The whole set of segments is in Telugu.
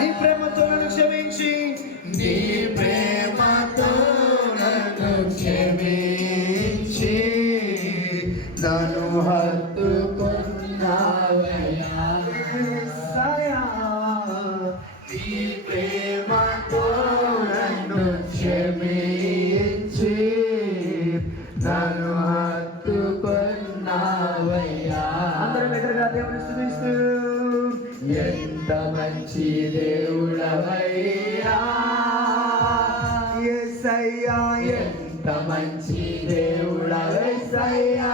నీ ప్రేమతో నన్ను క్షమించి, నీ ప్రేమతో నన్ను క్షమించి నన్ను హత్తుకున్నావయ్యా. యేసయ్యా నీ ప్రేమతో నన్ను క్షమించి నన్ను హత్తుకున్నావయ్యా. అందరం ఎదురుగా దేవుని స్తుతిస్తూ, ఎంత మంచి దేవుడవయ్యా యేసయ్యా ఎంత మంచి దేవుడవయ్యా.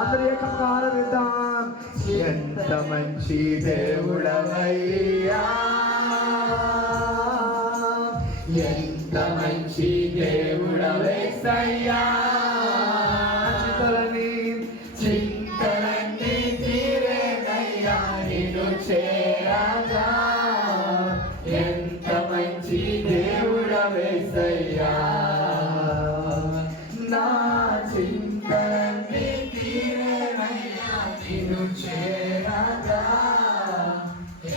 అందరూ ఏకంగా ఆరాధిద్దాం. ఎంత మంచి దేవుడవయ్యా ఎంత మంచి దేవుడవయ్యా. చింతలన్నీ తీరేనయ్యా నిన్ను చేరగా. ఎంత మంచి దేవుడవయ్యా. నా చింతలన్నీ తీరేనయ్యా నిన్ను చేరగా.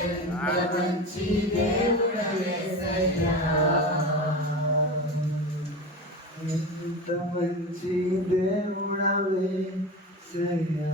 ఎంత మంచి దేవుడవయ్యా. ఎంత మంచి దేవుడవే యేసయ్యా.